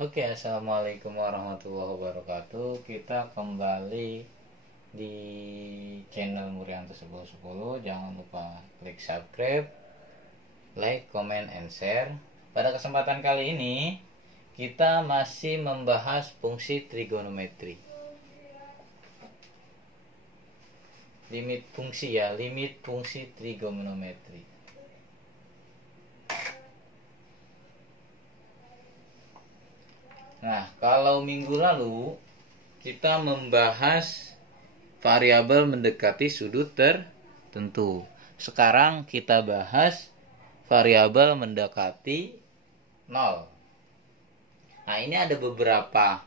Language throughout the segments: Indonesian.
Oke, assalamualaikum warahmatullahi wabarakatuh. Kita kembali di channel Murianto 1010. Jangan lupa klik subscribe, like, comment, and share. Pada kesempatan kali ini kita masih membahas fungsi trigonometri. Limit fungsi trigonometri. Nah, kalau minggu lalu kita membahas variabel mendekati sudut tertentu. Sekarang kita bahas variabel mendekati 0. Nah, ini ada beberapa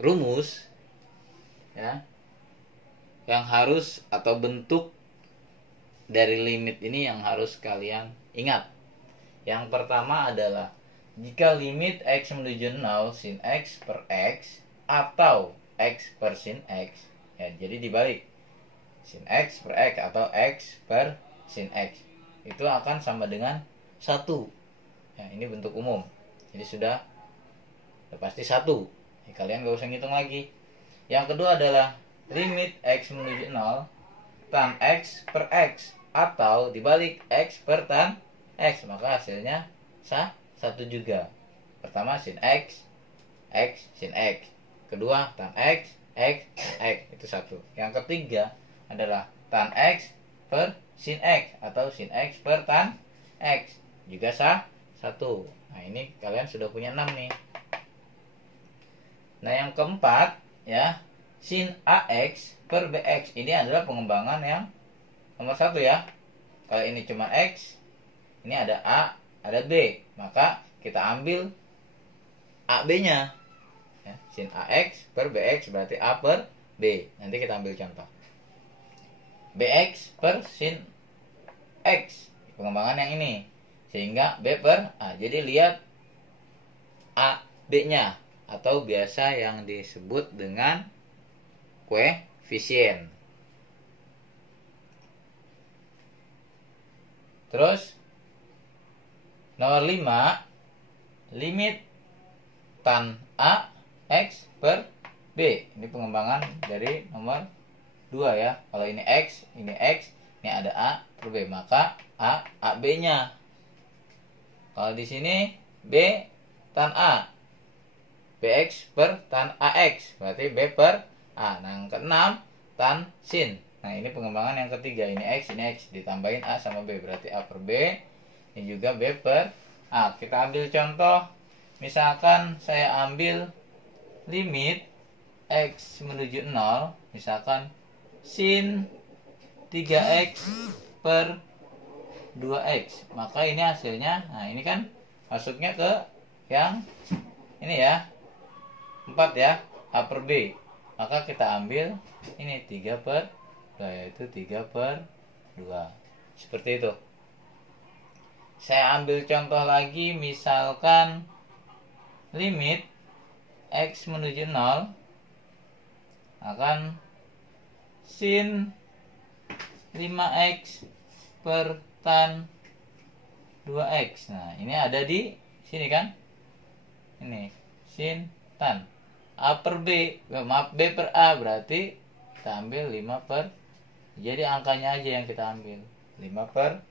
rumus ya yang harus, atau bentuk dari limit ini yang harus kalian ingat. Yang pertama adalah jika limit x menuju 0 sin x per x atau x per sin x, ya, jadi dibalik, sin x per x atau x per sin x itu akan sama dengan 1. Ya, ini bentuk umum, jadi sudah pasti 1. Ya, kalian gak usah ngitung lagi. Yang kedua adalah limit x menuju 0 tan x per x atau dibalik x per tan x, maka hasilnya 1 juga. Pertama sin x, x sin x. Kedua tan x, x, x, itu 1. Yang ketiga adalah tan x per sin x atau sin x per tan x, juga 1. Nah, ini kalian sudah punya 6 nih. Nah, yang keempat ya, sin ax per bx. Ini adalah pengembangan yang nomor 1 ya. Kalau ini cuma x, ini ada a, ada b, maka kita ambil AB-nya ya, sin AX per BX berarti A per B. Nanti kita ambil contoh BX per sin X, pengembangan yang ini, sehingga B per A. Jadi lihat AB-nya, atau biasa yang disebut dengan koefisien. Terus nomor 5, limit tan A x per B. Ini pengembangan dari nomor 2 ya. Kalau ini x, ini ada A per B, maka AB-nya. Kalau di sini B tan A, BX per tan AX, berarti B per A. Nah, yang keenam tan sin. Nah, ini pengembangan yang ketiga, ini x ditambahin A sama B, berarti A per B. Ini juga B per A. Kita ambil contoh. Misalkan saya ambil limit x menuju 0, misalkan sin 3x per 2x, maka ini hasilnya, nah ini kan masuknya ke yang ini ya, 4 ya, A per B. Maka kita ambil ini 3 per 2, yaitu 3 per 2. Seperti itu. Saya ambil contoh lagi, misalkan limit x menuju 0 akan sin 5x per tan 2x. Nah, ini ada di sini kan? Ini sin tan A per B, maaf B per A, berarti kita ambil 5 per, jadi angkanya aja yang kita ambil 5 per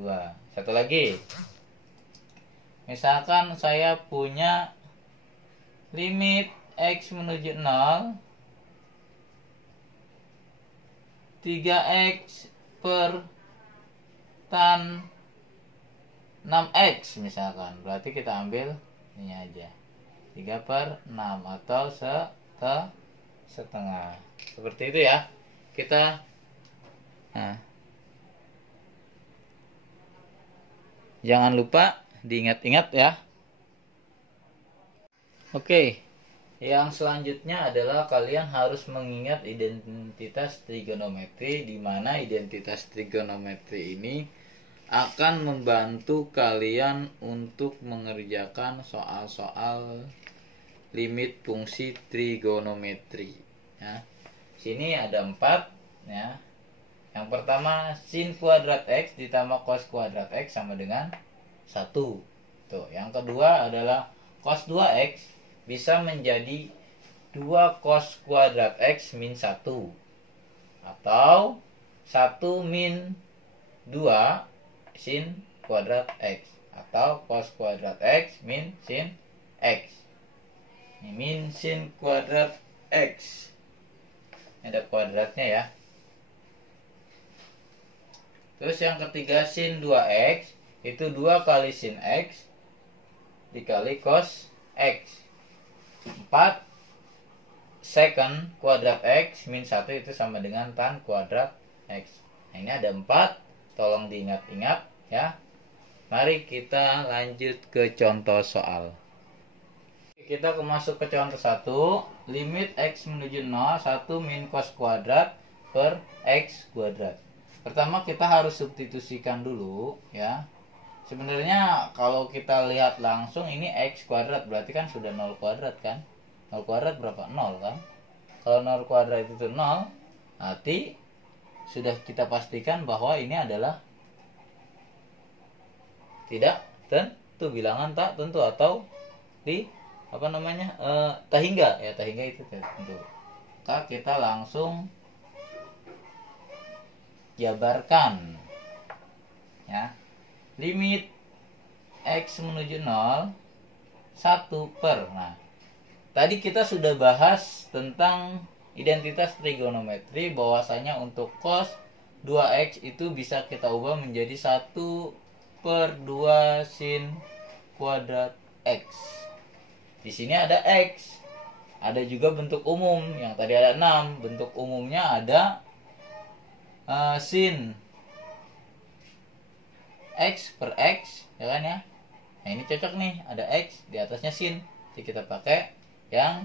2. Satu lagi, misalkan saya punya limit x menuju 0 3x per tan 6x misalkan, berarti kita ambil ini aja 3 per 6 atau setengah. Seperti itu ya. Kita jangan lupa diingat-ingat ya. Oke, yang selanjutnya adalah kalian harus mengingat identitas trigonometri, di mana identitas trigonometri ini akan membantu kalian untuk mengerjakan soal-soal limit fungsi trigonometri. Ya. Sini ada 4 ya. Yang pertama, sin kuadrat x ditambah cos kuadrat x sama dengan 1. Tuh, yang Yang kedua adalah cos 2x bisa menjadi 2 cos kuadrat x min 1. Atau 1 min 2 sin kuadrat x. Atau cos kuadrat x min sin x. Ini min sin kuadrat x. Ini ada kuadratnya ya. Terus yang ketiga sin 2x itu 2 kali sin x dikali cos x. 4 secant kuadrat x min 1 itu sama dengan tan kuadrat x. Nah, ini ada 4. Tolong diingat-ingat ya. Mari kita lanjut ke contoh soal. Kita masuk ke contoh 1. Limit x menuju 0 1 min cos kuadrat per x kuadrat. Pertama kita harus substitusikan dulu ya. Sebenarnya kalau kita lihat langsung ini x kuadrat berarti kan sudah 0 kuadrat kan. 0 kuadrat berapa? 0 kan. Kalau 0 kuadrat itu 0, berarti sudah kita pastikan bahwa ini adalah tidak tentu, bilangan tak tentu atau di tahingga ya, tahingga itu tentu. Maka kita langsung jabarkan ya. Limit x menuju 0 1 per. Nah, tadi kita sudah bahas tentang identitas trigonometri bahwasanya untuk cos 2x itu bisa kita ubah menjadi 1 per 2 sin kuadrat x. Di sini ada x. Ada juga bentuk umum yang tadi ada 6. Bentuk umumnya ada sin x per x ya kan ya. Nah, ini cocok nih, ada x di atasnya sin. Jadi kita pakai yang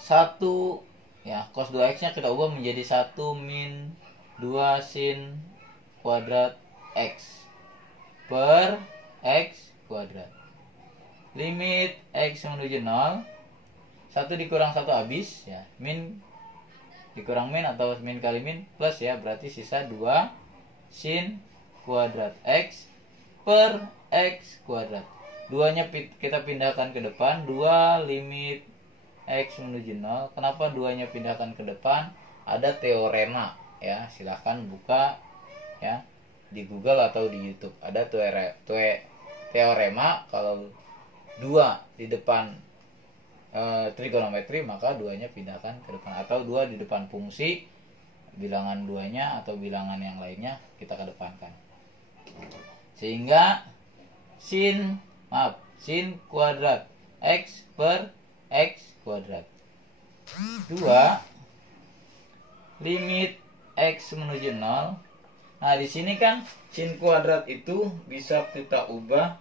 1 ya, cos 2x nya kita ubah menjadi 1 min 2 sin kuadrat x per x kuadrat. Limit x menuju 0 1 dikurang 1 habis ya, min dikurang min atau min kali min plus ya, berarti sisa 2 sin kuadrat x per x kuadrat. 2-nya kita pindahkan ke depan, 2 limit x menuju 0. Kenapa 2-nya pindahkan ke depan? Ada teorema ya, silahkan buka ya di Google atau di YouTube. Ada teorema kalau 2 di depan trigonometri maka 2-nya pindahkan ke depan, atau 2 di depan fungsi bilangan 2-nya atau bilangan yang lainnya kita kedepankan. Sehingga sin kuadrat x per x kuadrat 2 limit x menuju 0. Nah, di sini kan sin kuadrat itu bisa kita ubah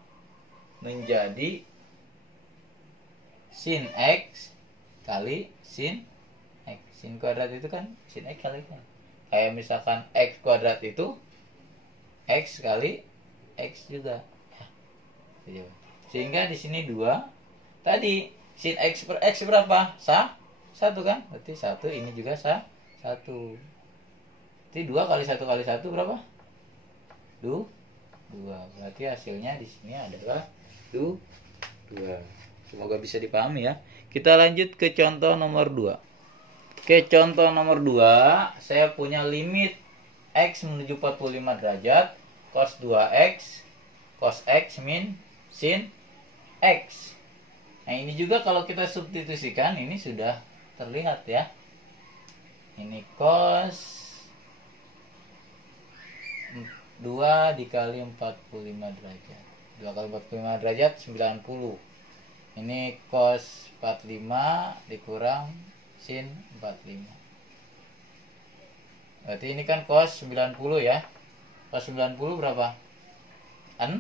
menjadi sin x kali sin x. Sin kuadrat itu kan sin x kali x. Kayak misalkan x kuadrat itu x kali x juga. Sehingga di sini 2. Tadi sin x per x berapa? 1 kan? Berarti 1, ini juga 1. Jadi 2 kali 1 kali 1 berapa? 2. Berarti hasilnya di sini adalah 2. Semoga bisa dipahami ya. Kita lanjut ke contoh nomor 2. Oke, contoh nomor 2, saya punya limit x menuju 45 derajat cos 2x cos x min sin x. Nah, ini juga kalau kita substitusikan ini sudah terlihat ya. Ini cos 2 dikali 45 derajat. 2 kali 45 derajat 90. Ini cos 45 dikurang sin 45. Berarti ini kan cos 90 ya. Cos 90 berapa? 0.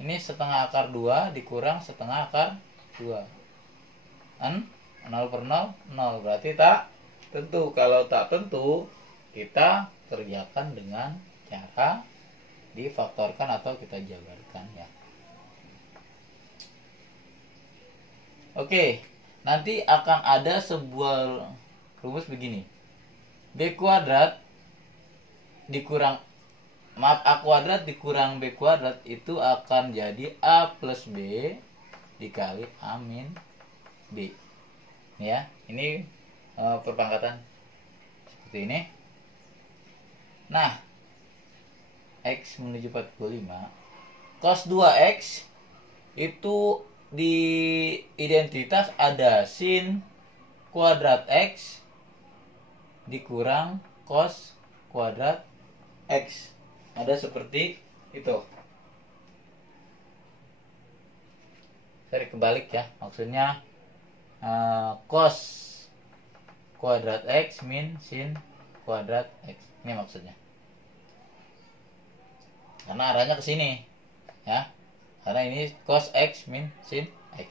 Ini setengah akar 2 dikurang setengah akar 2. 0 per 0, 0. Berarti tak tentu. Kalau tak tentu, kita kerjakan dengan cara difaktorkan atau kita jabarkan ya. Oke, nanti akan ada sebuah rumus begini. B kuadrat dikurang maaf, A kuadrat dikurang B kuadrat itu akan jadi A plus B dikali A min B. Ya, ini perpangkatan seperti ini. Nah, X menuju 45, cos 2X itu di identitas ada sin kuadrat X dikurang cos kuadrat X. Ada seperti itu. Saya kebalik ya, maksudnya cos kuadrat X min sin kuadrat X. Ini maksudnya. Karena arahnya ke sini. Ya. Karena ini cos X min sin X.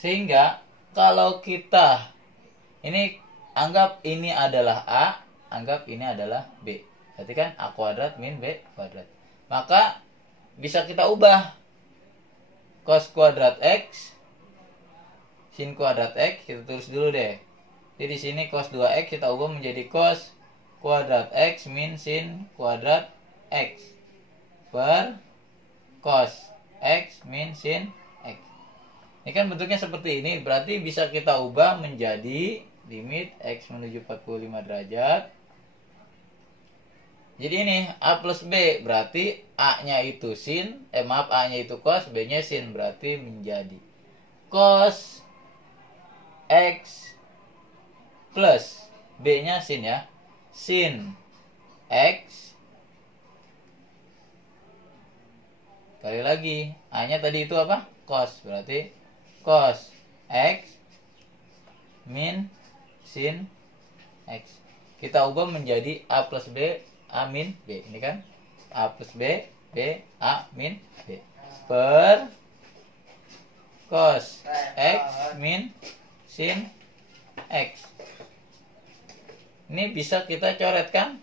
Sehingga kalau kita ini anggap ini adalah A, anggap ini adalah B. Berarti kan A kuadrat min B kuadrat. Maka bisa kita ubah cos kuadrat X sin kuadrat X, kita tulis dulu deh. Jadi di sini cos 2X kita ubah menjadi cos kuadrat X min sin kuadrat X per cos X min sin X. Ini kan bentuknya seperti ini, berarti bisa kita ubah menjadi limit X menuju 45 derajat. Jadi ini A plus B, berarti A-nya itu sin, A-nya itu cos, B-nya sin, berarti menjadi cos X plus B-nya sin ya, sin X. Kali lagi, A-nya tadi itu apa? Cos, berarti cos X min sin X. Kita ubah menjadi A plus B, A min B. Ini kan A plus B, B, A min B. Per cos X min sin X. Ini bisa kita coret kan?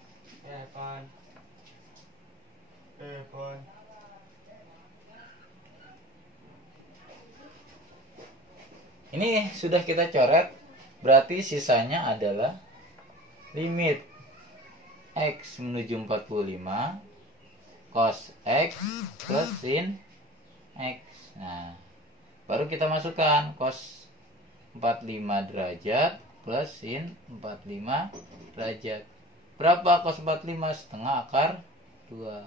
Ini sudah kita coret. Berarti sisanya adalah limit X menuju 45 cos X plus sin X. Nah, baru kita masukkan cos 45 derajat plus sin 45 derajat. Berapa cos 45? Setengah akar 2.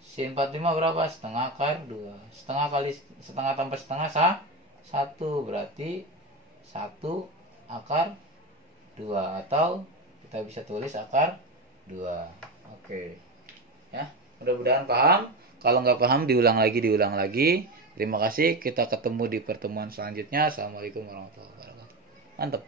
Sin 45 berapa? Setengah akar 2. Setengah kali setengah tambah setengah 1, berarti 1 akar 2, atau kita bisa tulis akar 2. Oke. Ya, mudah-mudahan paham. Kalau nggak paham diulang lagi. Terima kasih. Kita ketemu di pertemuan selanjutnya. Assalamualaikum warahmatullahi wabarakatuh. Mantap.